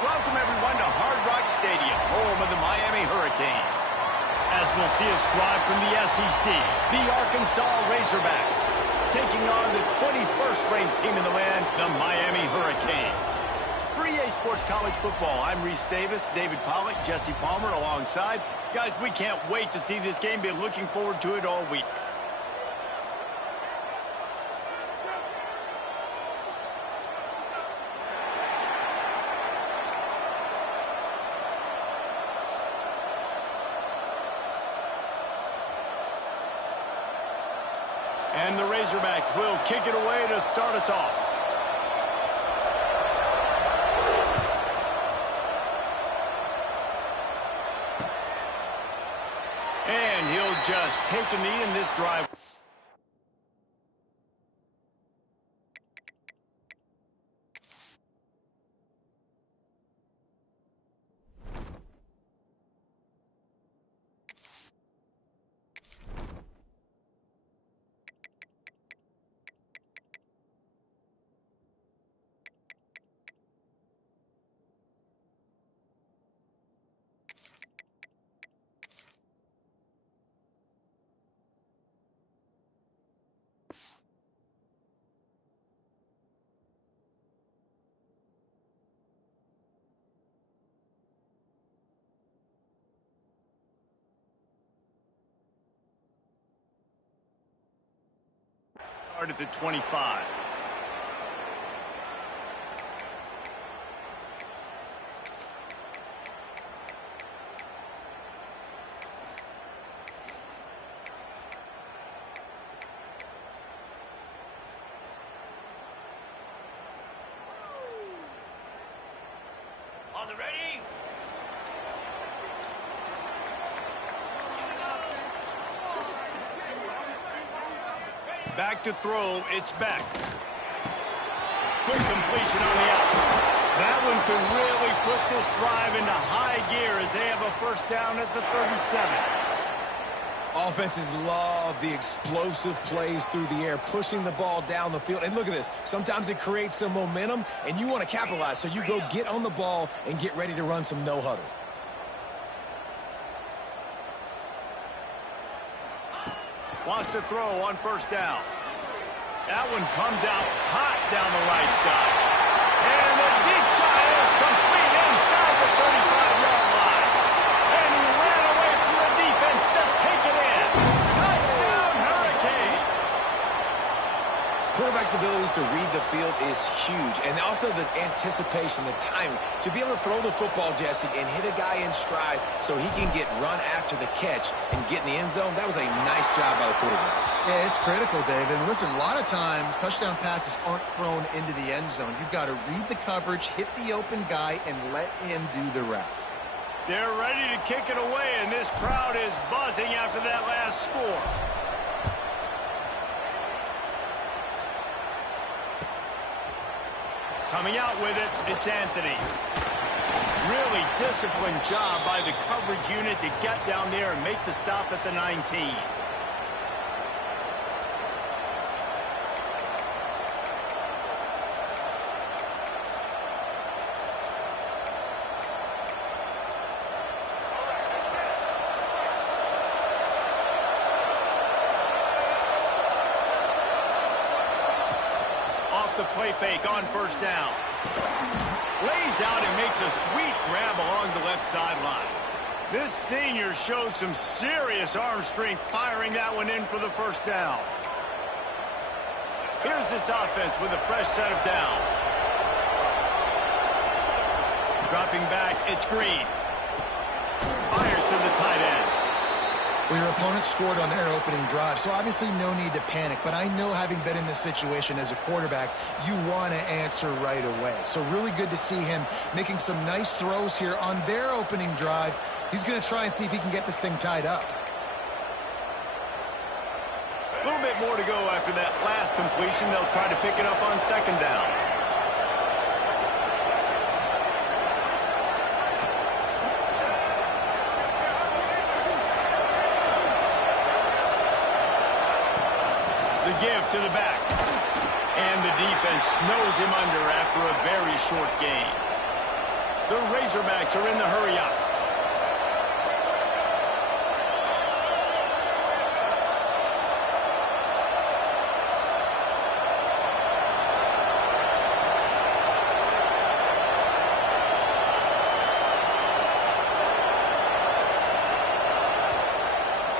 Welcome, everyone, to Hard Rock Stadium, home of the Miami Hurricanes. As we'll see a squad from the SEC, the Arkansas Razorbacks, taking on the 21st ranked team in the land, the Miami Hurricanes. For EA Sports College Football, I'm Reese Davis, David Pollack, Jesse Palmer alongside. Guys, we can't wait to see this game. Been looking forward to it all week. And the Razorbacks will kick it away to start us off. And he'll just take a knee in this drive. At the 25. On the ready? Back to throw, it's back. Quick completion on the out. That one could really put this drive into high gear as they have a first down at the 37. Offenses love the explosive plays through the air, pushing the ball down the field. And look at this. Sometimes it creates some momentum, and you want to capitalize. So you go get on the ball and get ready to run some no-huddle. Wants to throw on first down. That one comes out hot down the right side. And the deep shot is complete inside the 35-yard line. And he ran away from the defense to take it in. Touchdown, Hurricane! Quarterback's abilities to read the field is huge. And also the anticipation, the timing. To be able to throw the football, Jesse, and hit a guy in stride so he can get run after the catch and get in the end zone, that was a nice job by the quarterback. Yeah, it's critical, David. And listen, a lot of times touchdown passes aren't thrown into the end zone. You've got to read the coverage, hit the open guy, and let him do the rest. They're ready to kick it away, and this crowd is buzzing after that last score. Coming out with it, it's Anthony. Really disciplined job by the coverage unit to get down there and make the stop at the 19. The play fake on first down. Lays out and makes a sweet grab along the left sideline. This senior shows some serious arm strength firing that one in for the first down. Here's this offense with a fresh set of downs. Dropping back, it's Green. Fires to the tight end. Well, your opponent scored on their opening drive, so obviously no need to panic. But I know, having been in this situation as a quarterback, you want to answer right away. So really good to see him making some nice throws here on their opening drive. He's going to try and see if he can get this thing tied up. A little bit more to go after that last completion. They'll try to pick it up on second down. The give to the back. And the defense snows him under after a very short gain. The Razorbacks are in the hurry-up.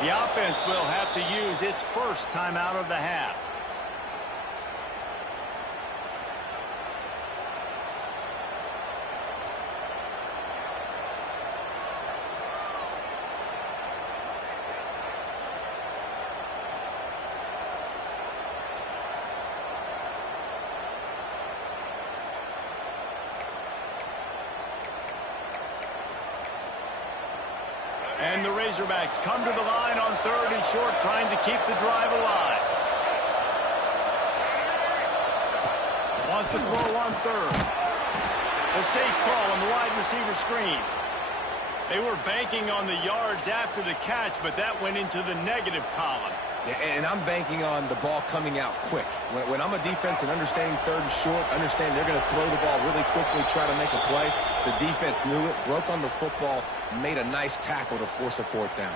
The offense will have to use its first timeout of the half. And the Razorbacks come to the line on 3rd and short, trying to keep the drive alive. Wants to throw on 3rd. A safe call on the wide receiver screen. They were banking on the yards after the catch, but that went into the negative column. And I'm banking on the ball coming out quick. When I'm a defense and understanding 3rd and short, understand they're going to throw the ball really quickly, try to make a play. The defense knew it, broke on the football, made a nice tackle to force a 4th down.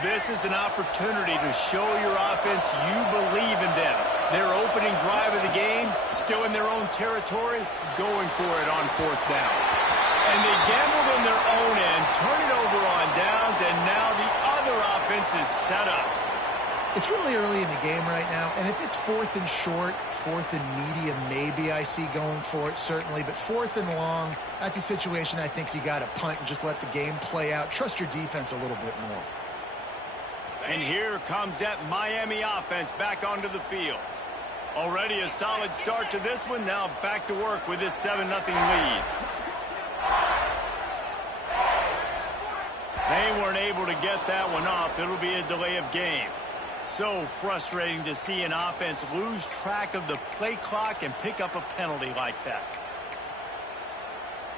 This is an opportunity to show your offense you believe in them. Their opening drive of the game, still in their own territory, going for it on 4th down. And they gambled on their own end, turn it over on downs, and now the other offense is set up. It's really early in the game right now, and if it's 4th and short, 4th and medium, maybe I see going for it, certainly. But 4th and long, that's a situation I think you got to punt and just let the game play out. Trust your defense a little bit more. And here comes that Miami offense back onto the field. Already a solid start to this one. Now back to work with this 7-0 lead. They weren't able to get that one off. It'll be a delay of game. So frustrating to see an offense lose track of the play clock and pick up a penalty like that.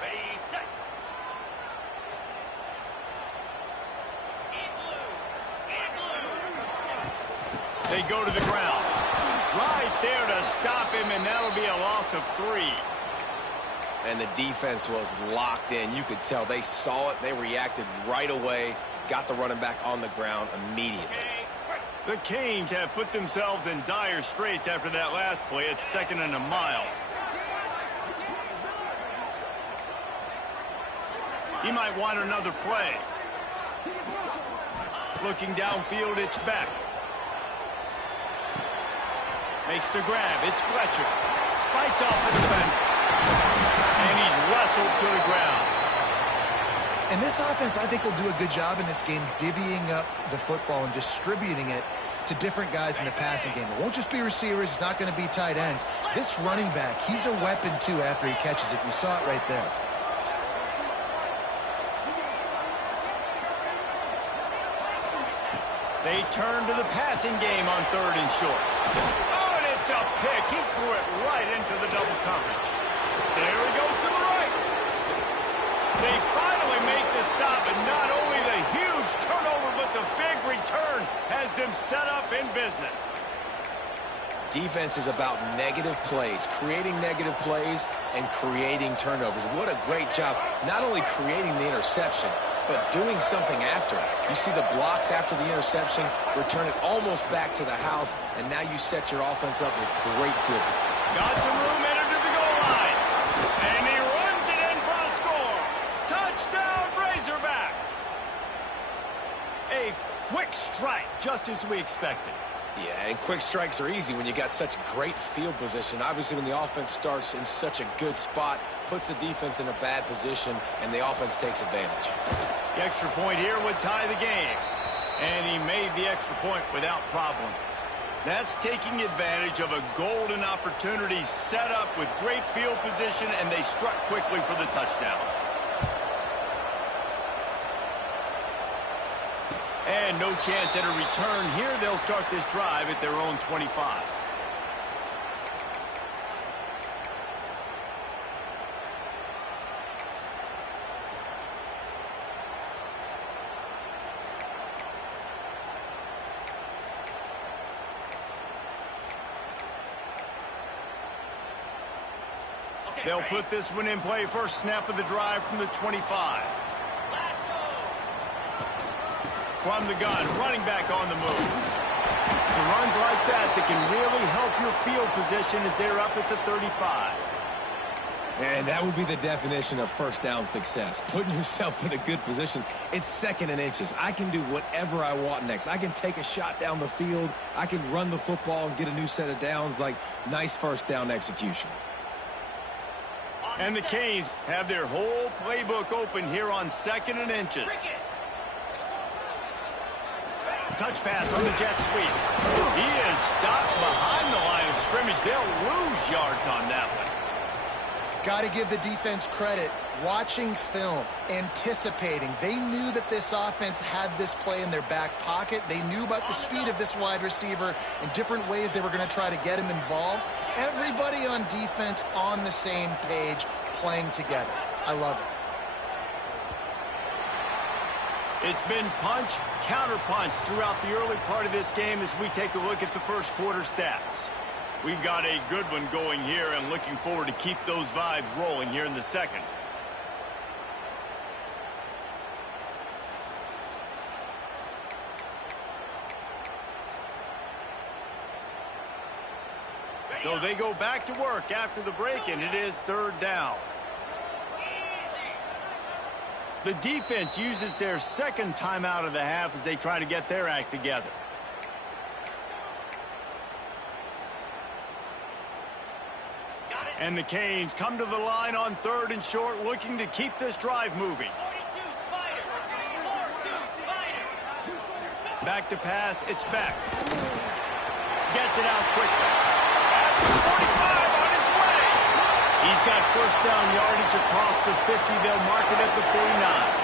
Ready, set. They go to the ground. Right there to stop him, and that'll be a loss of 3. And the defense was locked in. You could tell they saw it. They reacted right away, got the running back on the ground immediately. The Canes have put themselves in dire straits after that last play. It's 2nd and a mile. He might want another play. Looking downfield, it's Beck. Makes the grab. It's Fletcher. Fights off the defender. And he's wrestled to the ground. And this offense, I think, will do a good job in this game divvying up the football and distributing it to different guys in the passing game. It won't just be receivers. It's not going to be tight ends. This running back, he's a weapon, too, after he catches it. You saw it right there. They turn to the passing game on 3rd and short. Oh, and it's a pick. He threw it right into the double coverage. There he goes to the right. They finally make the stop, and not only the huge turnover, but the big return has them set up in business. Defense is about negative plays, creating negative plays and creating turnovers. What a great job, not only creating the interception, but doing something after. You see the blocks after the interception, return it almost back to the house, and now you set your offense up with great field position. Got some room, entered to the goal line. And he runs it in for the score. Touchdown, Razorbacks. A quick strike, just as we expected. Yeah, and quick strikes are easy when you got such great field position. Obviously, when the offense starts in such a good spot, puts the defense in a bad position, and the offense takes advantage. The extra point here would tie the game. And he made the extra point without problem. That's taking advantage of a golden opportunity set up with great field position, and they struck quickly for the touchdown. And no chance at a return here. They'll start this drive at their own 25. They'll put this one in play. First snap of the drive from the 25. From the gun, running back on the move. So runs like that can really help your field position as they're up at the 35. And that would be the definition of first down success, putting yourself in a good position. It's 2nd and inches. I can do whatever I want next. I can take a shot down the field. I can run the football and get a new set of downs. Like, nice first down execution. And the Canes have their whole playbook open here on 2nd and inches. Touch pass on the jet sweep. He is stopped behind the line of scrimmage. They'll lose yards on that one. Got to give the defense credit. Watching film, anticipating. They knew that this offense had this play in their back pocket. They knew about the speed of this wide receiver and different ways they were going to try to get him involved. Everybody on defense on the same page, playing together. I love it. It's been punch, counter-punch throughout the early part of this game as we take a look at the first quarter stats. We've got a good one going here and looking forward to keep those vibes rolling here in the second. So they go back to work after the break, and it is 3rd down. The defense uses their 2nd timeout of the half as they try to get their act together. And the Canes come to the line on 3rd and short, looking to keep this drive moving. Back to pass, it's Beck. Gets it out quickly. At the 45 on his way. He's got first down yardage across the 50. They'll mark it at the 49.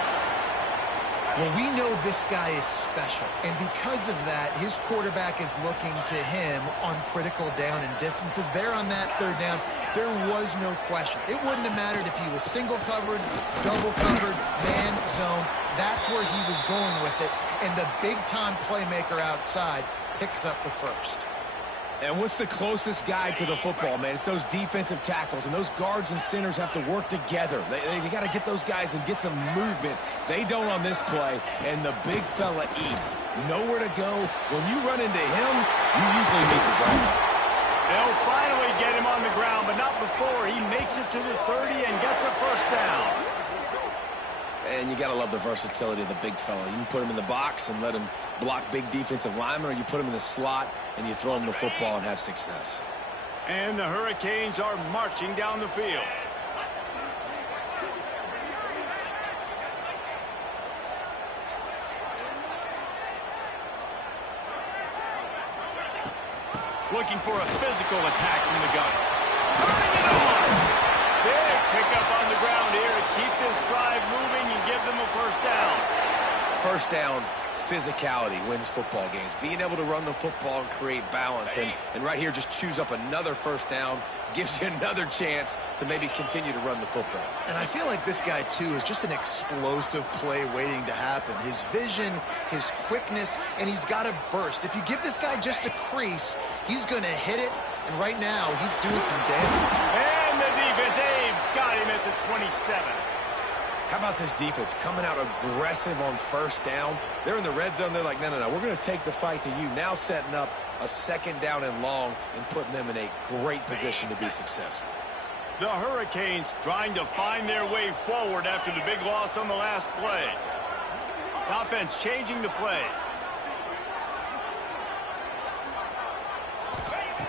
Well, we know this guy is special, and because of that, his quarterback is looking to him on critical down and distances. There on that 3rd down, there was no question. It wouldn't have mattered if he was single covered, double covered, man, zone. That's where he was going with it, and the big-time playmaker outside picks up the first. And what's the closest guy to the football, man? It's those defensive tackles, and those guards and centers have to work together. They got to get those guys and get some movement. They don't on this play, and the big fella eats. Nowhere to go. When you run into him, you usually meet the ground. They'll finally get him on the ground, but not before. He makes it to the 30 and gets a first down. And you got to love the versatility of the big fella. You can put him in the box and let him block big defensive linemen, or you put him in the slot and you throw him the football and have success. And the Hurricanes are marching down the field. Looking for a physical attack from the gun. Turning it on! Big pickup on the ground here to keep this drive moving and give them a first down. First down, physicality wins football games. Being able to run the football and create balance. And right here, just choose up another first down, gives you another chance to maybe continue to run the football. And I feel like this guy, too, is just an explosive play waiting to happen. His vision, his quickness, and he's got a burst. If you give this guy just a crease, he's going to hit it. And right now, he's doing some damage. And the defense, they've got him at the 27. How about this defense coming out aggressive on first down? They're in the red zone. They're like, no, we're going to take the fight to you. Now setting up a 2nd down and long and putting them in a great position to be successful. The Hurricanes trying to find their way forward after the big loss on the last play. The offense changing the play.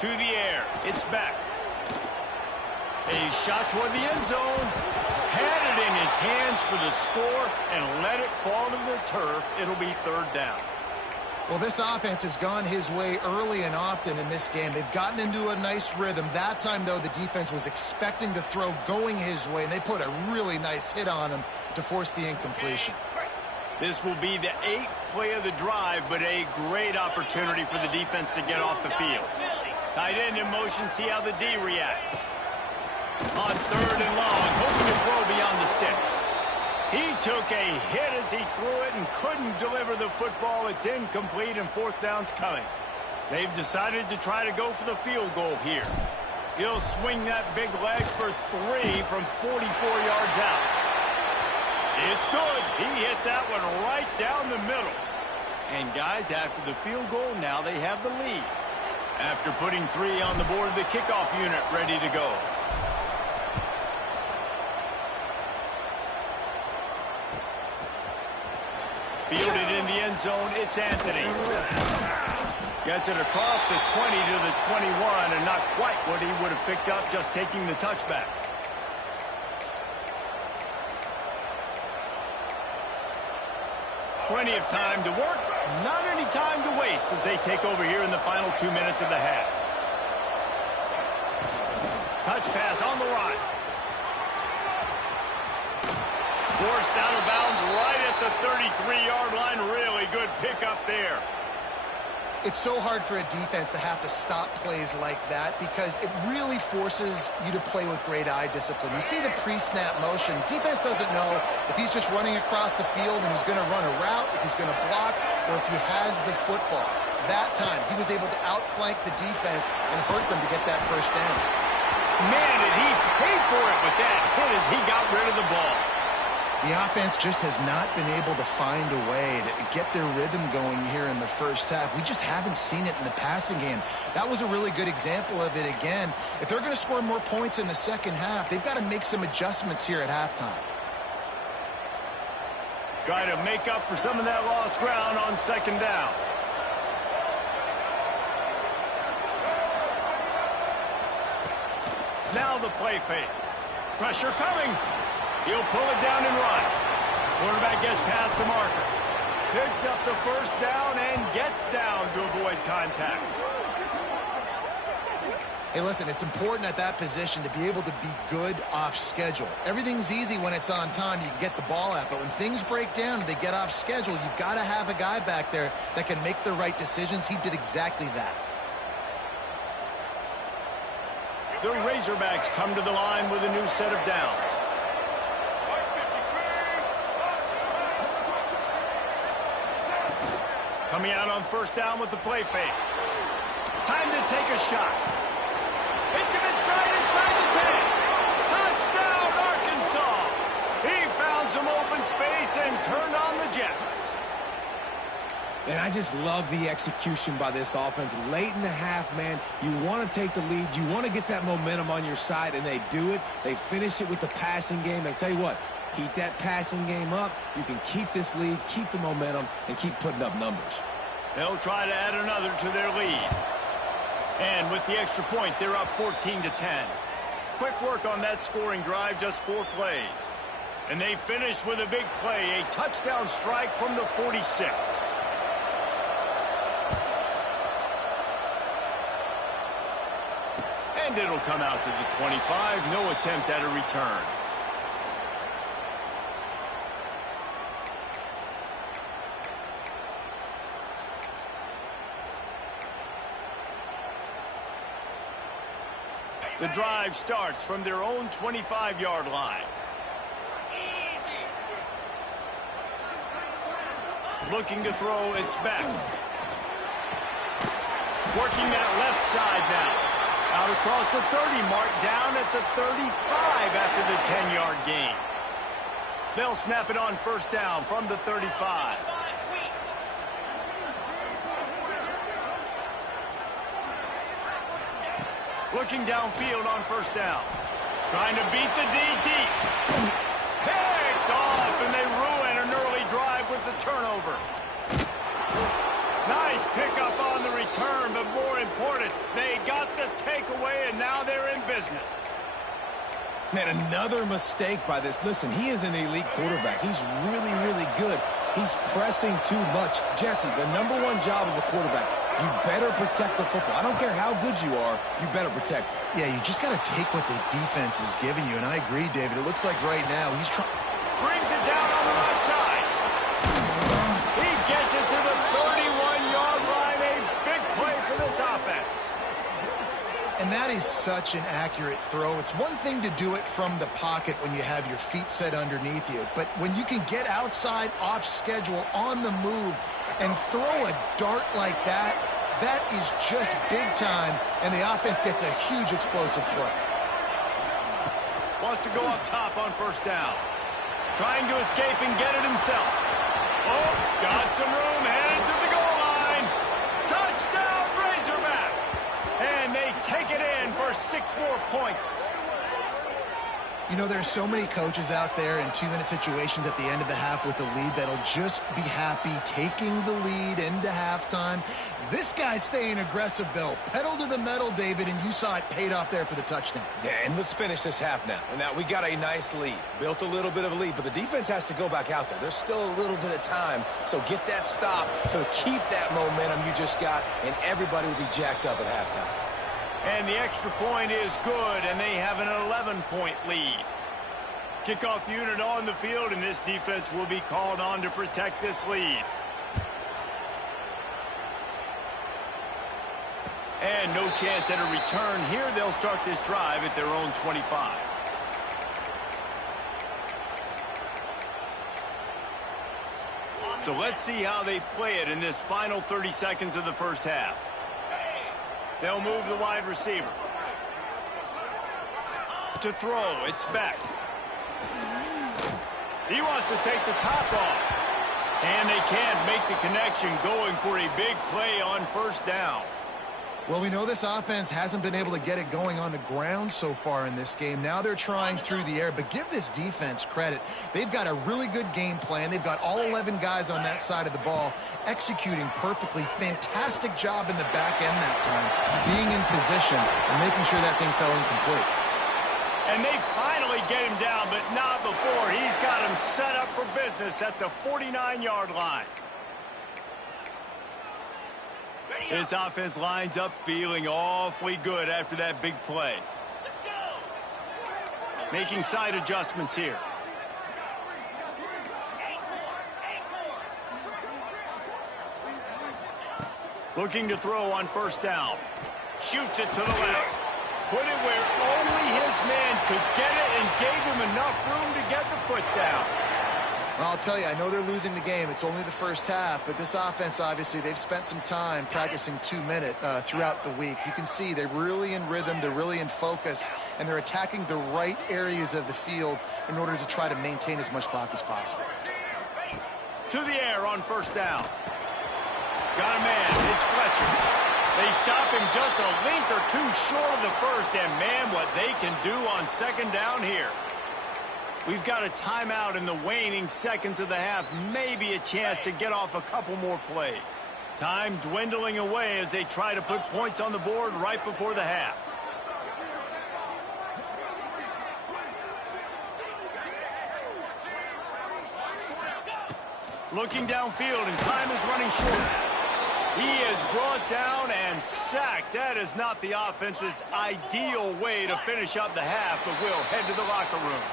To the air. It's back. A shot toward the end zone. Had it in his hands for the score and let it fall to the turf. It'll be 3rd down. Well, this offense has gone his way early and often in this game. They've gotten into a nice rhythm. That time, though, the defense was expecting to throw going his way, and they put a really nice hit on him to force the incompletion. This will be the 8th play of the drive, but a great opportunity for the defense to get off the field. Tight end in motion, see how the D reacts. On 3rd and long, hoping to throw beyond the sticks. He took a hit as he threw it and couldn't deliver the football. It's incomplete and 4th down's coming. They've decided to try to go for the field goal here. He'll swing that big leg for 3 from 44 yards out. It's good. He hit that one right down the middle. And guys, after the field goal, now they have the lead. After putting 3 on the board, the kickoff unit ready to go. Fielded in the end zone, it's Anthony. Gets it across the 20 to the 21, and not quite what he would have picked up just taking the touchback. Plenty of time to work, not any time to waste as they take over here in the final 2 minutes of the half. Touch pass on the run. Forced out of bounds right at the 33-yard line. Really good pickup there. It's so hard for a defense to have to stop plays like that because it really forces you to play with great eye discipline. You see the pre-snap motion. Defense doesn't know if he's just running across the field and he's going to run a route, if he's going to block, or if he has the football. That time, he was able to outflank the defense and hurt them to get that first down. Man, did he pay for it with that hit as he got rid of the ball. The offense just has not been able to find a way to get their rhythm going here in the first half. We just haven't seen it in the passing game. That was a really good example of it again. If they're going to score more points in the second half, they've got to make some adjustments here at halftime. Try to make up for some of that lost ground on second down. Now the play fake. Pressure coming. He'll pull it down and run. Quarterback gets past the marker. Picks up the first down and gets down to avoid contact. Hey, listen, it's important at that position to be able to be good off schedule. Everything's easy when it's on time. You can get the ball out. But when things break down and they get off schedule, you've got to have a guy back there that can make the right decisions. He did exactly that. The Razorbacks come to the line with a new set of downs. Coming out on first down with the play fake. Time to take a shot. Hits him in stride inside the 10. Touchdown, Arkansas. He found some open space and turned on the Jets. And I just love the execution by this offense. Late in the half, man, you want to take the lead. You want to get that momentum on your side, and they do it. They finish it with the passing game. And I tell you what, keep that passing game up. You can keep this lead, keep the momentum, and keep putting up numbers. They'll try to add another to their lead. And with the extra point, they're up 14-10. Quick work on that scoring drive, just 4 plays. And they finish with a big play, a touchdown strike from the 46. And it'll come out to the 25. No attempt at a return. The drive starts from their own 25-yard line. Looking to throw, it's back. Working that left side now. Out across the 30 mark, down at the 35 after the 10-yard gain. They'll snap it on first down from the 35. Looking downfield on first down. Trying to beat the D deep. Picked off, and they ruin an early drive with the turnover. Nice pickup on the return, but more important, they got the takeaway, and now they're in business. Man, another mistake by this. Listen, he is an elite quarterback. He's really, really good. He's pressing too much. Jesse, the #1 job of a quarterback, you better protect the football. I don't care how good you are, you better protect it. Yeah, you just got to take what the defense is giving you, and I agree, David. It looks like right now he's trying. Brings it down on the right side. He gets it to the 31-yard line. A big play for this offense. And that is such an accurate throw. It's one thing to do it from the pocket when you have your feet set underneath you, but when you can get outside, off schedule, on the move, and throw a dart like that, That is just big time, and the offense gets a huge explosive play. Wants to go up top on first down. Trying to escape and get it himself. Oh, got some room, heading to the goal line. Touchdown, Razorbacks! And they take it in for 6 more points. You know, there's so many coaches out there in 2-minute situations at the end of the half with the lead that'll just be happy taking the lead into halftime. This guy's staying aggressive, though. Pedal to the metal, David, and you saw it paid off there for the touchdown. Yeah, and let's finish this half now. Now, we got a nice lead. Built a little bit of a lead, but the defense has to go back out there. There's still a little bit of time, so get that stop to keep that momentum you just got, and everybody will be jacked up at halftime. And the extra point is good, and they have an 11-point lead. Kickoff unit on the field, and this defense will be called on to protect this lead. And no chance at a return here. They'll start this drive at their own 25. So let's see how they play it in this final 30 seconds of the first half. They'll move the wide receiver. To throw, it's Beck. He wants to take the top off. And they can't make the connection, going for a big play on first down. Well, we know this offense hasn't been able to get it going on the ground so far in this game. Now they're trying through the air, but give this defense credit. They've got a really good game plan. They've got all 11 guys on that side of the ball executing perfectly. Fantastic job in the back end that time, being in position and making sure that thing fell incomplete. And they finally get him down, but not before. He's got him set up for business at the 49-yard line. This offense lines up feeling awfully good after that big play. Let's go. Making side adjustments here. Looking to throw on first down. Shoots it to the left. Put it where only his man could get it and gave him enough room to get the foot down. Well, I'll tell you, I know they're losing the game. It's only the first half, but this offense, obviously, they've spent some time practicing 2-minute throughout the week. You can see they're really in rhythm, they're really in focus, and they're attacking the right areas of the field in order to try to maintain as much clock as possible. To the air on first down. Got a man. It's Fletcher. They stop him just a link or two short of the first, and man, what they can do on second down here. We've got a timeout in the waning seconds of the half, maybe a chance to get off a couple more plays. Time dwindling away as they try to put points on the board right before the half. Looking downfield, and time is running short. He is brought down and sacked. That is not the offense's ideal way to finish up the half, but we'll head to the locker room.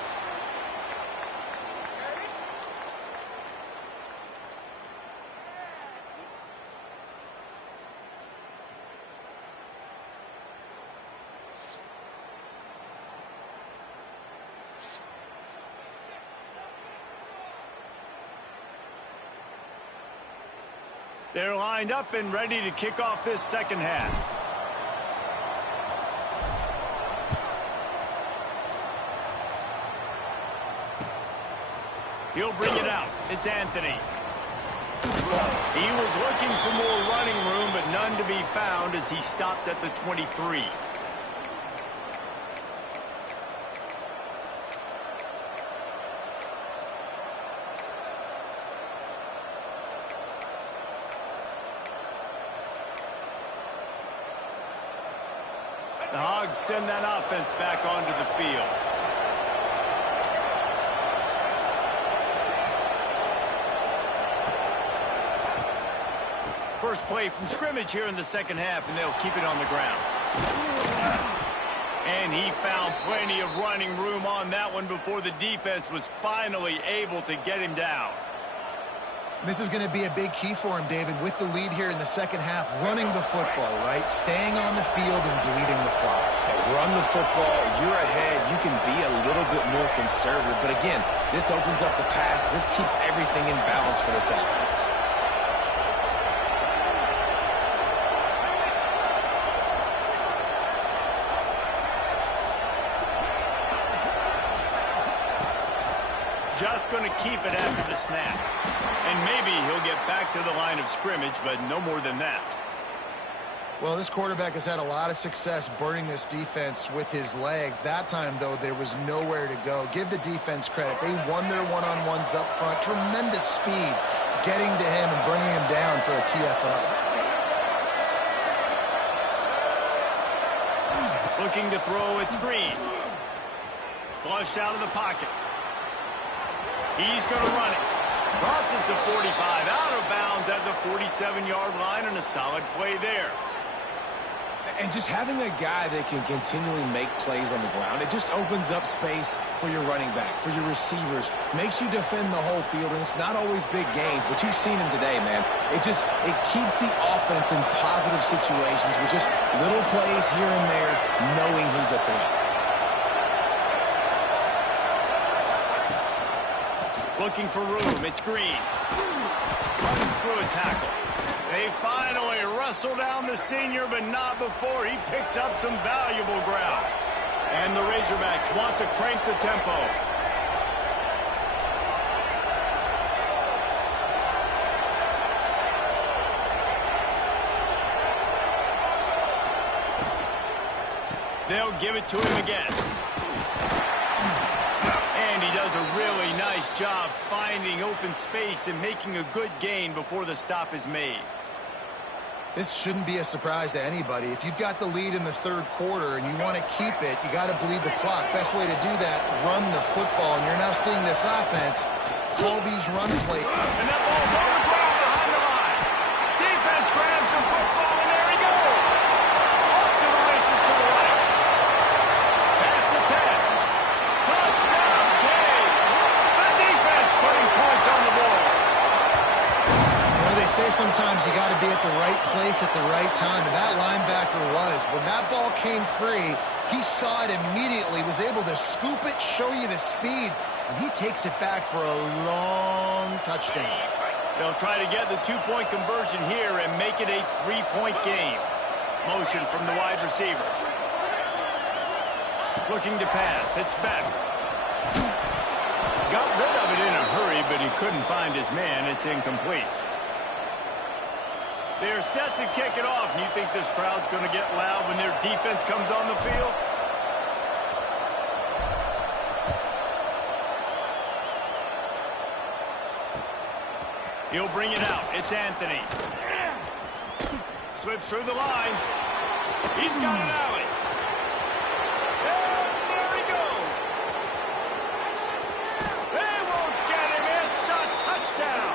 They're lined up and ready to kick off this second half. He'll bring it out. It's Anthony. He was looking for more running room, but none to be found as he stopped at the 23. The Hogs send that offense back onto the field. First play from scrimmage here in the second half, and they'll keep it on the ground. And he found plenty of running room on that one before the defense was finally able to get him down. This is going to be a big key for him, David, with the lead here in the second half, running the football, right? Staying on the field and bleeding the clock. Run the football, you're ahead, you can be a little bit more conservative. But again, this opens up the pass. This keeps everything in balance for this offense. Just going to keep it after the snap. And maybe he'll get back to the line of scrimmage, but no more than that. Well, this quarterback has had a lot of success burning this defense with his legs. That time, though, there was nowhere to go. Give the defense credit. They won their one-on-ones up front. Tremendous speed getting to him and bringing him down for a TFL. Looking to throw, it's Green. Flushed out of the pocket. He's going to run it. Crosses the 45, out of bounds at the 47-yard line, and a solid play there. And just having a guy that can continually make plays on the ground, it just opens up space for your running back, for your receivers, makes you defend the whole field, and it's not always big gains, but you've seen him today, man. It keeps the offense in positive situations with just little plays here and there, knowing he's a threat. Looking for room, it's Green. Runs through a tackle. They finally wrestle down the senior, but not before he picks up some valuable ground. And the Razorbacks want to crank the tempo. They'll give it to him again. And he does a really nice job finding open space and making a good gain before the stop is made. This shouldn't be a surprise to anybody. If you've got the lead in the third quarter and you want to keep it, you got to bleed the clock. Best way to do that, run the football. And you're now seeing this offense call these run plays. And that ball's on the ground behind the line. Defense grabs the football, and there he goes. Off to the races to the right. Past the 10. Touchdown, King. The defense putting points on the board. They say sometimes you got to be at the right place at the right time, and that linebacker was. When that ball came free, he saw it immediately, was able to scoop it, show you the speed, and he takes it back for a long touchdown. They'll try to get the two-point conversion here and make it a three-point game. Motion from the wide receiver. Looking to pass. It's Beck. Got rid of it in a hurry, but he couldn't find his man. It's incomplete. They're set to kick it off, and you think this crowd's going to get loud when their defense comes on the field? He'll bring it out. It's Anthony. Slips through the line. He's got an alley. And there he goes. They won't get him. It's a touchdown.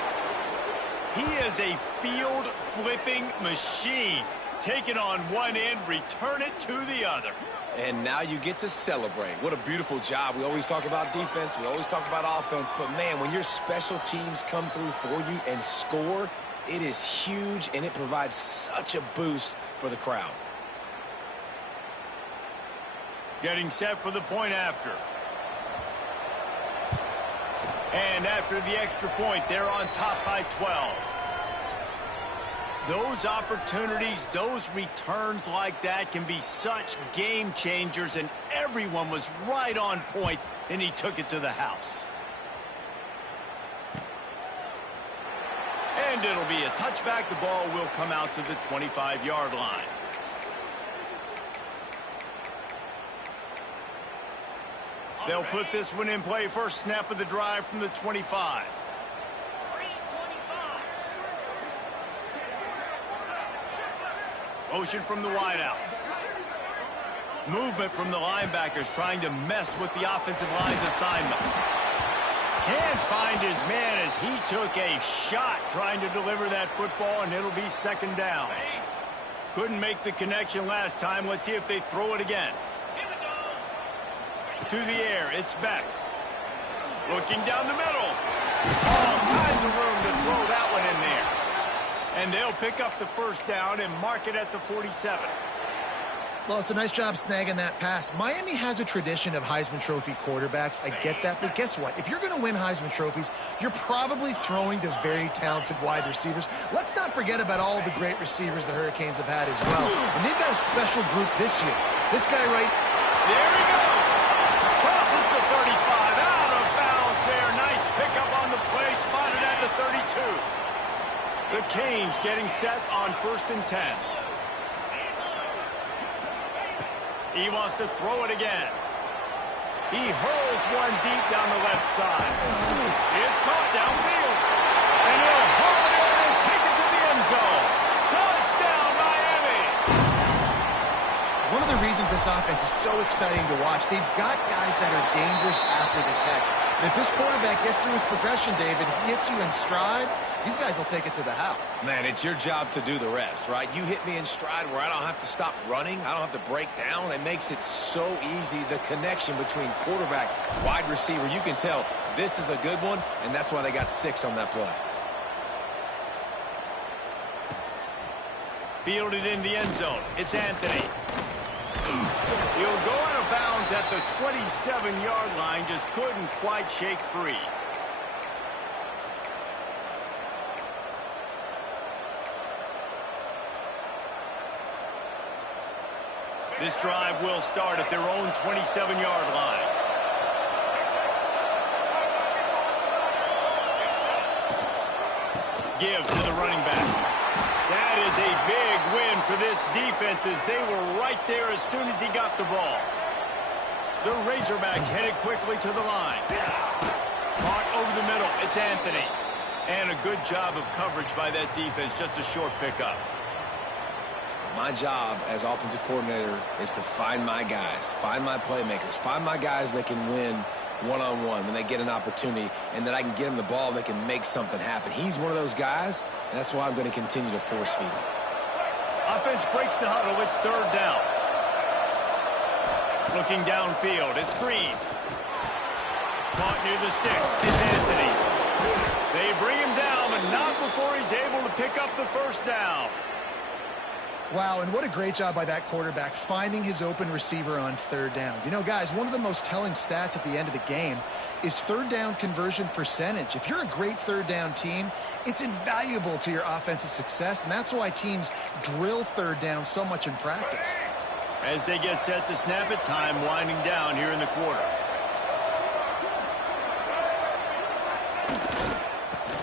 He is a field-flipping machine. Take it on one end, return it to the other. And now you get to celebrate. What a beautiful job. We always talk about defense. We always talk about offense. But, man, when your special teams come through for you and score, it is huge, and it provides such a boost for the crowd. Getting set for the point after. And after the extra point, they're on top by 12. Those opportunities, those returns like that can be such game changers, and everyone was right on point, and he took it to the house. And it'll be a touchback. The ball will come out to the 25-yard line. They'll put this one in play. First snap of the drive from the 25. Motion from the wideout. Movement from the linebackers trying to mess with the offensive line's assignments. Can't find his man as he took a shot trying to deliver that football, and it'll be second down. Couldn't make the connection last time. Let's see if they throw it again. To the air, it's Beck. Looking down the middle. All kinds of room to throw that one in there. And they'll pick up the first down and mark it at the 47. Well, it's a nice job snagging that pass. Miami has a tradition of Heisman Trophy quarterbacks. I get that, but guess what? If you're going to win Heisman Trophies, you're probably throwing to very talented wide receivers. Let's not forget about all the great receivers the Hurricanes have had as well. And they've got a special group this year. This guy right there he goes. Crosses the 35, out of bounds there. Nice offense getting set on 1st and 10. He wants to throw it again. He hurls one deep down the left side. It's caught downfield. And he'll haul it in and take it to the end zone. Touchdown, Miami! One of the reasons this offense is so exciting to watch, they've got guys that are dangerous after the catch. And if this quarterback gets through his progression, David, he hits you in stride, these guys will take it to the house. Man, it's your job to do the rest, right? You hit me in stride where I don't have to stop running. I don't have to break down. It makes it so easy, the connection between quarterback, wide receiver. You can tell this is a good one, and that's why they got 6 on that play. Fielded in the end zone. It's Anthony. He'll go out of bounds at the 27-yard line. Just couldn't quite shake free. This drive will start at their own 27-yard line. Give to the running back. That is a big win for this defense as they were right there as soon as he got the ball. The Razorbacks headed quickly to the line. Caught over the middle. It's Anthony. And a good job of coverage by that defense. Just a short pickup. My job as offensive coordinator is to find my guys, find my playmakers, find my guys that can win one-on-one when they get an opportunity, and that I can get them the ball, they can make something happen. He's one of those guys, and that's why I'm going to continue to force feed him. Offense breaks the huddle. It's 3rd down. Looking downfield. It's Green. Caught near the sticks. It's Anthony. They bring him down, but not before he's able to pick up the 1st down. Wow, and what a great job by that quarterback finding his open receiver on 3rd down. You know, guys, one of the most telling stats at the end of the game is 3rd down conversion percentage. If you're a great 3rd down team, it's invaluable to your offensive success, and that's why teams drill 3rd down so much in practice. As they get set to snap it, time winding down here in the quarter.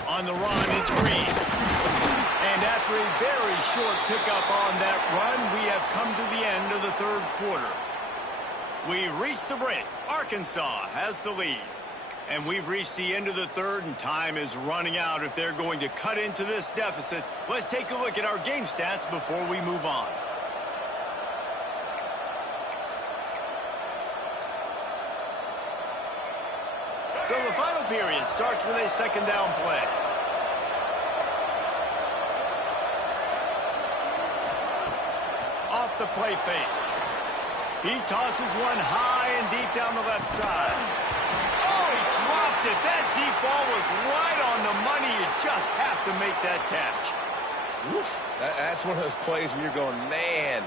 On the run, it's Green. And after a very short pickup on that run, we have come to the end of the 3rd quarter. We've reached the break. Arkansas has the lead. And we've reached the end of the 3rd, and time is running out if they're going to cut into this deficit. Let's take a look at our game stats before we move on. So the final period starts with a 2nd down play. Off the play fake. He tosses one high and deep down the left side. Oh, he dropped it. That deep ball was right on the money. You just have to make that catch. Oof. That's one of those plays where you're going, man,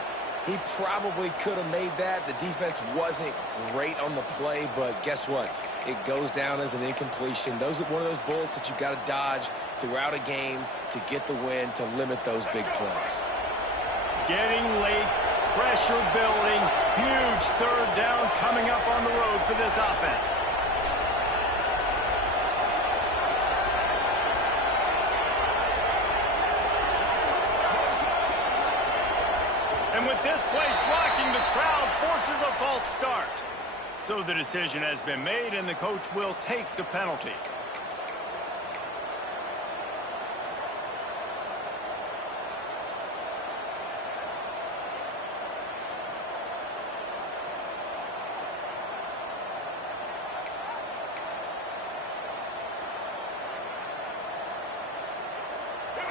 he probably could have made that. The defense wasn't great on the play, but guess what? It goes down as an incompletion. Those are one of those bullets that you've got to dodge throughout a game to get the win, to limit those big plays. Getting late, pressure building, huge 3rd down coming up on the road for this offense. And with this place rocking, the crowd forces a false start. So the decision has been made, and the coach will take the penalty.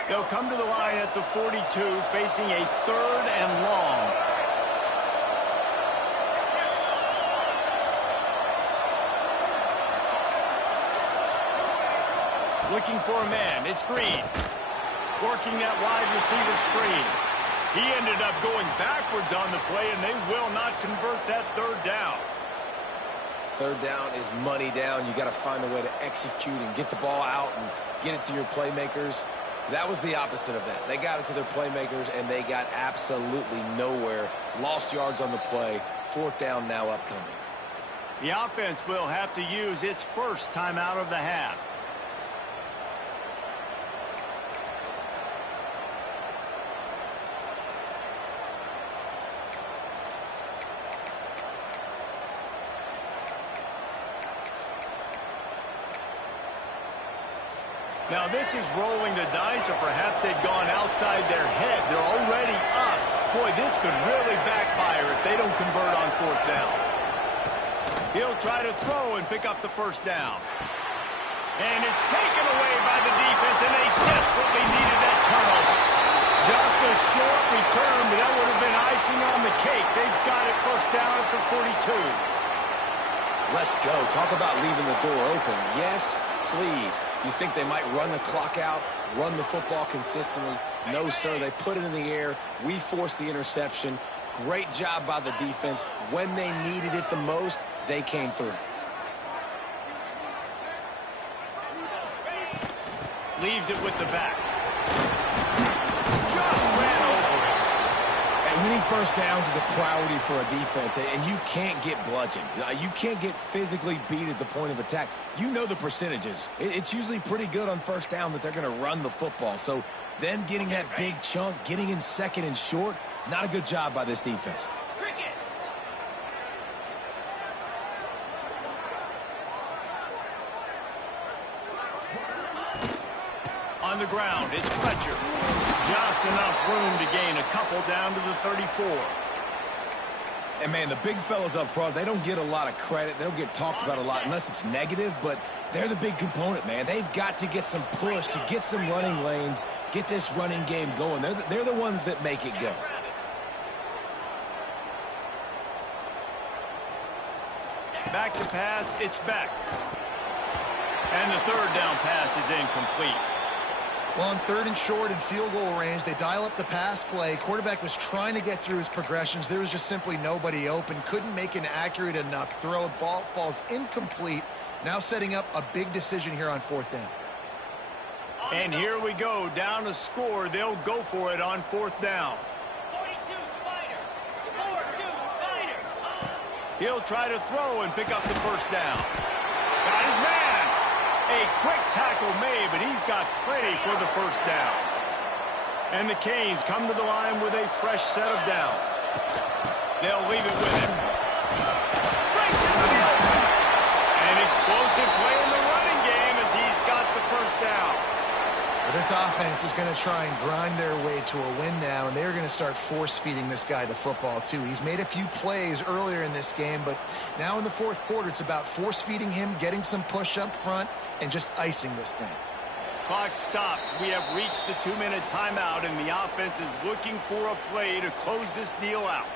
They'll come to the line at the 42, facing a 3rd and long. Looking for a man. It's Green. Working that wide receiver screen. He ended up going backwards on the play, and they will not convert that 3rd down. 3rd down is money down. You got to find a way to execute and get the ball out and get it to your playmakers. That was the opposite of that. They got it to their playmakers, and they got absolutely nowhere. Lost yards on the play. 4th down now upcoming. The offense will have to use its first timeout of the half. Now this is rolling the dice, or perhaps they've gone outside their head. They're already up. Boy, this could really backfire if they don't convert on fourth down. He'll try to throw and pick up the first down. And it's taken away by the defense, and they desperately needed that turnover. Just a short return, but that would have been icing on the cake. They've got it first down at the 42. Let's go. Talk about leaving the door open. Yes, please. You think they might run the clock out, run the football consistently? No, sir. They put it in the air. We forced the interception. Great job by the defense. When they needed it the most, they came through. Leaves it with the back. Just ran over it. And winning first downs is a priority for a defense, and you can't get bludgeoned. You can't get physically beat at the point of attack. You know the percentages. It's usually pretty good on first down that they're going to run the football. So them getting that big chunk, getting in second and short, not a good job by this defense. On the ground, it's Fletcher. Just enough room to gain a couple down to the 34. And, man, the big fellas up front, they don't get a lot of credit. They don't get talked about a lot unless it's negative, but they're the big component, man. They've got to get some push, to get some running lanes, get this running game going. They're the ones that make it go. Back to pass, it's back. And the third down pass is incomplete. Well, on third and short and field goal range, they dial up the pass play. Quarterback was trying to get through his progressions. There was just simply nobody open. Couldn't make an accurate enough throw. Ball falls incomplete. Now setting up a big decision here on fourth down. And here we go. Down to score. They'll go for it on fourth down. 42 Spider. 42 Spider. He'll try to throw and pick up the first down. Got his man. A quick tackle made, but he's got plenty for the first down. And the Canes come to the line with a fresh set of downs. They'll leave it with him. Breaks into the open. An explosive play in the running game as he's got the first down. Well, this offense is going to try and grind their way to a win now, and they're going to start force-feeding this guy the football, too. He's made a few plays earlier in this game, but now in the fourth quarter, it's about force-feeding him, getting some push up front, and just icing this thing. Clock stops. We have reached the 2-minute timeout, and the offense is looking for a play to close this deal out.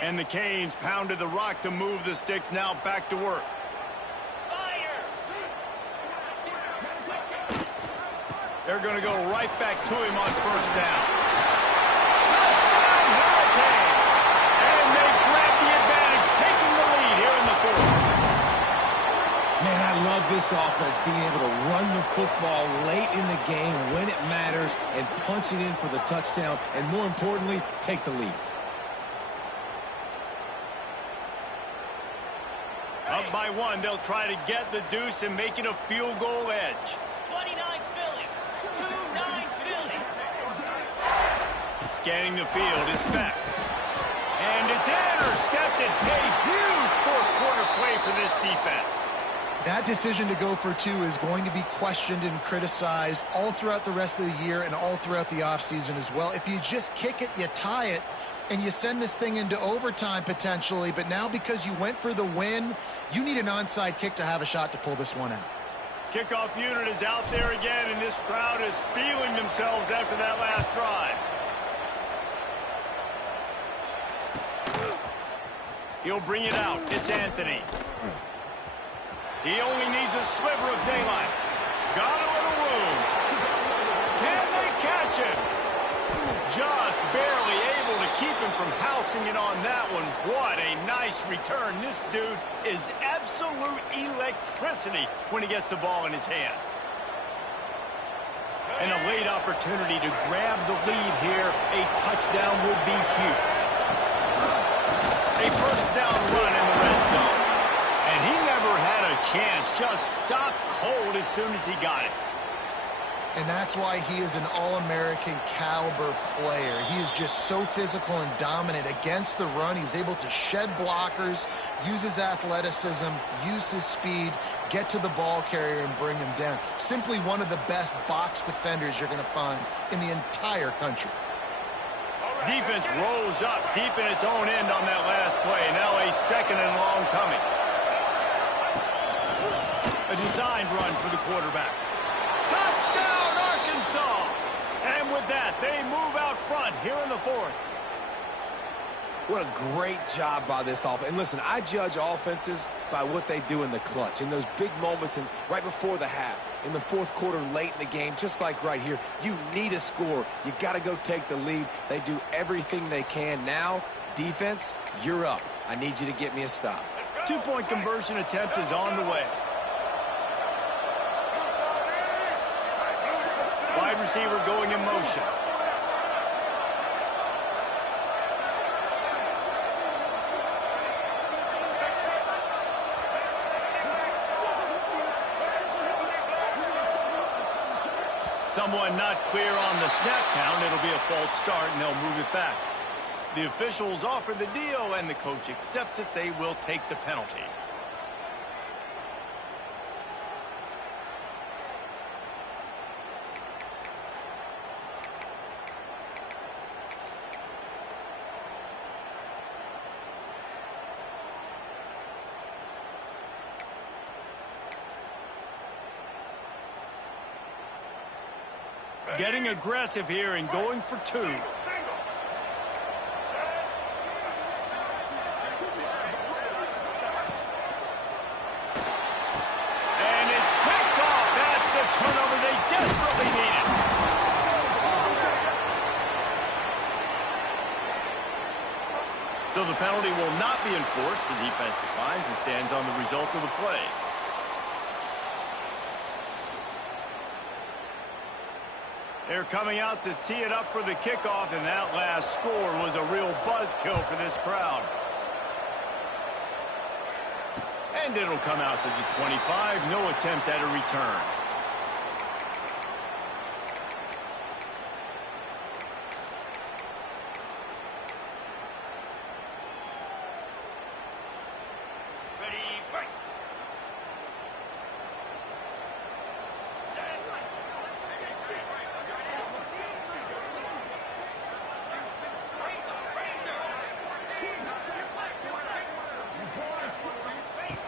And the Canes pounded the rock to move the sticks. Now back to work. They're going to go right back to him on first down. Touchdown, Hurricane! And they grab the advantage, taking the lead here in the fourth. Man, I love this offense, being able to run the football late in the game when it matters and punch it in for the touchdown, and more importantly, take the lead. Up by one, they'll try to get the deuce and make it a field goal edge. 29 Philly. 2-9 Philly. Scanning the field, it's back. And it's intercepted. A huge fourth quarter play for this defense. That decision to go for two is going to be questioned and criticized all throughout the rest of the year and all throughout the offseason as well. If you just kick it, you tie it, and you send this thing into overtime potentially, but now because you went for the win, you need an onside kick to have a shot to pull this one out. Kickoff unit is out there again, and this crowd is feeling themselves after that last drive. He'll bring it out. It's Anthony. He only needs a sliver of daylight. Got a little room. Can they catch him? Just barely able to keep him from housing it on that one. What a nice return. This dude is absolute electricity when he gets the ball in his hands. And a late opportunity to grab the lead here. A touchdown would be huge. A first down run in the red zone. And he never had a chance. Just stopped cold as soon as he got it. And that's why he is an All-American caliber player. He is just so physical and dominant against the run. He's able to shed blockers, use his athleticism, use his speed, get to the ball carrier and bring him down. Simply one of the best box defenders you're going to find in the entire country. Defense rose up deep in its own end on that last play. Now a second and long coming. A designed run for the quarterback. Touchdown, Arkansas! And with that, they move out front here in the fourth. What a great job by this offense. And listen, I judge offenses by what they do in the clutch, in those big moments and right before the half, in the fourth quarter, late in the game, just like right here. You need a score. You got to go take the lead. They do everything they can. Now, defense, you're up. I need you to get me a stop. 2-point conversion attempt is on the way. Wide receiver going in motion. Someone not clear on the snap count. It'll be a false start, and they'll move it back. The officials offer the deal, and the coach accepts it. They will take the penalty. Getting aggressive here and going for two. And it's picked off. That's the turnover they desperately needed. So the penalty will not be enforced. The defense declines and stands on the result of the play. They're coming out to tee it up for the kickoff, and that last score was a real buzzkill for this crowd. And it'll come out to the 25. No attempt at a return. Ready, break.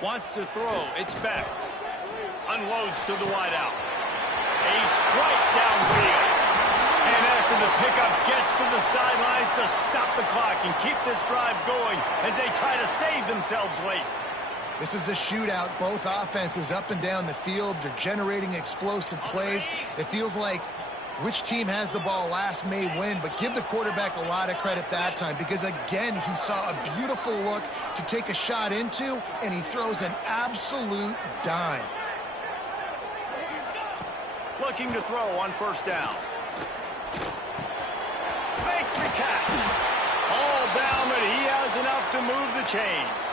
Wants to throw. It's back. Unloads to the wideout. A strike downfield. And after the pickup, gets to the sidelines to stop the clock and keep this drive going as they try to save themselves late. This is a shootout. Both offenses up and down the field. They're generating explosive plays. It feels like which team has the ball last may win, but give the quarterback a lot of credit that time because, again, he saw a beautiful look to take a shot into, and he throws an absolute dime. Looking to throw on first down. Makes the catch. All down, but he has enough to move the chains.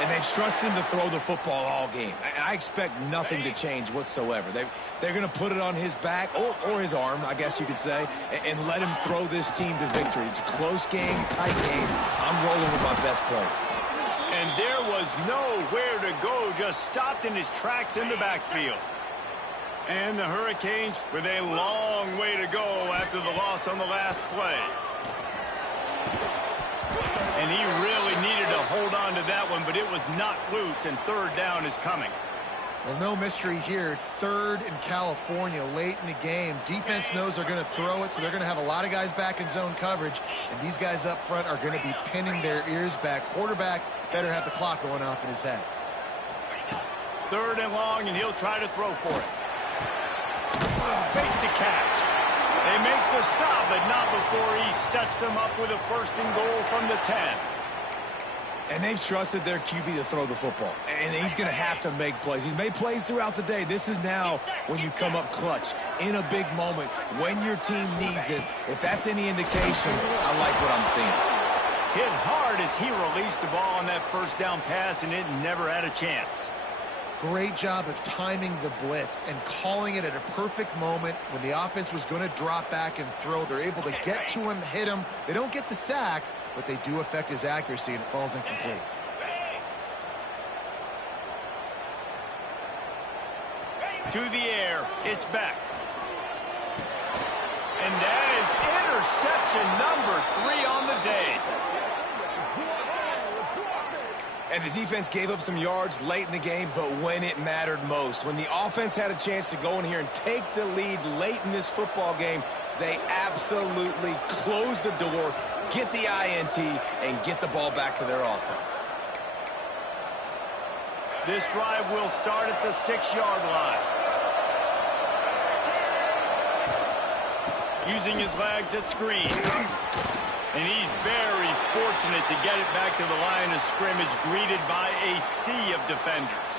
And they've trusted him to throw the football all game. I expect nothing to change whatsoever. They're going to put it on his back, or his arm, I guess you could say, and let him throw this team to victory. It's a close game, tight game. I'm rolling with my best player. And there was nowhere to go, just stopped in his tracks in the backfield. And the Hurricanes with a long way to go after the loss on the last play. And he really needed to hold on to that one, but it was not loose, and third down is coming. Well, no mystery here. Third in California late in the game. Defense knows they're going to throw it, so they're going to have a lot of guys back in zone coverage, and these guys up front are going to be pinning their ears back. Quarterback better have the clock going off in his head. Third and long, and he'll try to throw for it. Makes the catch. They make the stop, but not before he sets them up with a first and goal from the 10. And they've trusted their QB to throw the football. And he's going to have to make plays. He's made plays throughout the day. This is now when you come up clutch in a big moment when your team needs it. If that's any indication, I like what I'm seeing. Hit hard as he released the ball on that first down pass, and it never had a chance. Great job of timing the blitz and calling it at a perfect moment when the offense was going to drop back and throw. They're able to get to him, hit him. They don't get the sack, but they do affect his accuracy, and it falls incomplete. To the air, it's Beck. And that is interception number 3 on the day. And the defense gave up some yards late in the game, but when it mattered most, when the offense had a chance to go in here and take the lead late in this football game, they absolutely closed the door, get the INT, and get the ball back to their offense. This drive will start at the 6-yard line. Using his legs, it's Green. And he's very fortunate to get it back to the line of scrimmage, greeted by a sea of defenders.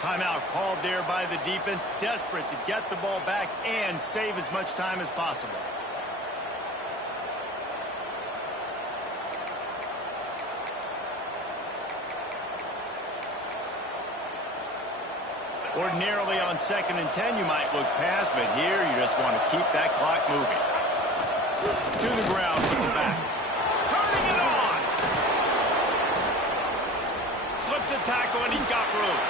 Timeout called there by the defense, desperate to get the ball back and save as much time as possible. Ordinarily on 2nd and 10, you might look past, but here you just want to keep that clock moving. To the ground with the back. Turning it on. Slips a tackle and he's got room.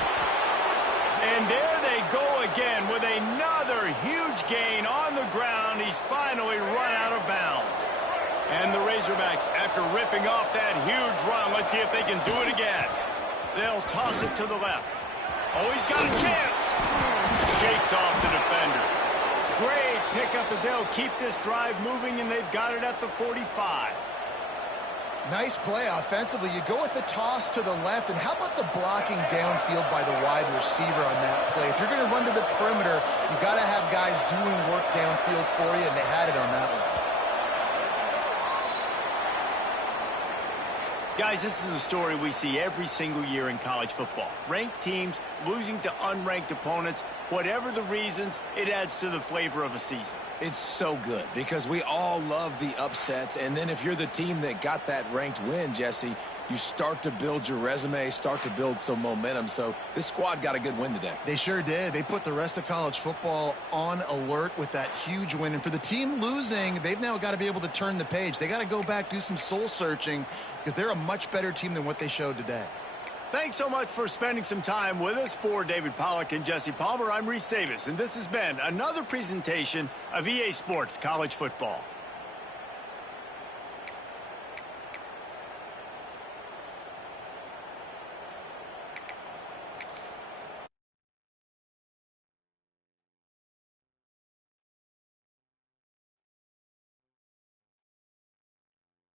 And there they go again with another huge gain on the ground. He's finally run out of bounds. And the Razorbacks, after ripping off that huge run, let's see if they can do it again. They'll toss it to the left. Oh, he's got a chance. Shakes off the defender. Great pickup as they'll keep this drive moving, and they've got it at the 45. Nice play offensively. You go with the toss to the left, and how about the blocking downfield by the wide receiver on that play? If you're going to run to the perimeter, you got to have guys doing work downfield for you, and they had it on that one. Guys, this is a story we see every single year in college football. Ranked teams losing to unranked opponents. Whatever the reasons, it adds to the flavor of a season. It's so good because we all love the upsets, and then if you're the team that got that ranked win, Jesse, you start to build your resume, start to build some momentum. So this squad got a good win today. They sure did. They put the rest of college football on alert with that huge win. And for the team losing, they've now got to be able to turn the page. They got to go back, do some soul searching, because they're a much better team than what they showed today. Thanks so much for spending some time with us. For David Pollack and Jesse Palmer, I'm Reese Davis, and this has been another presentation of EA Sports College Football.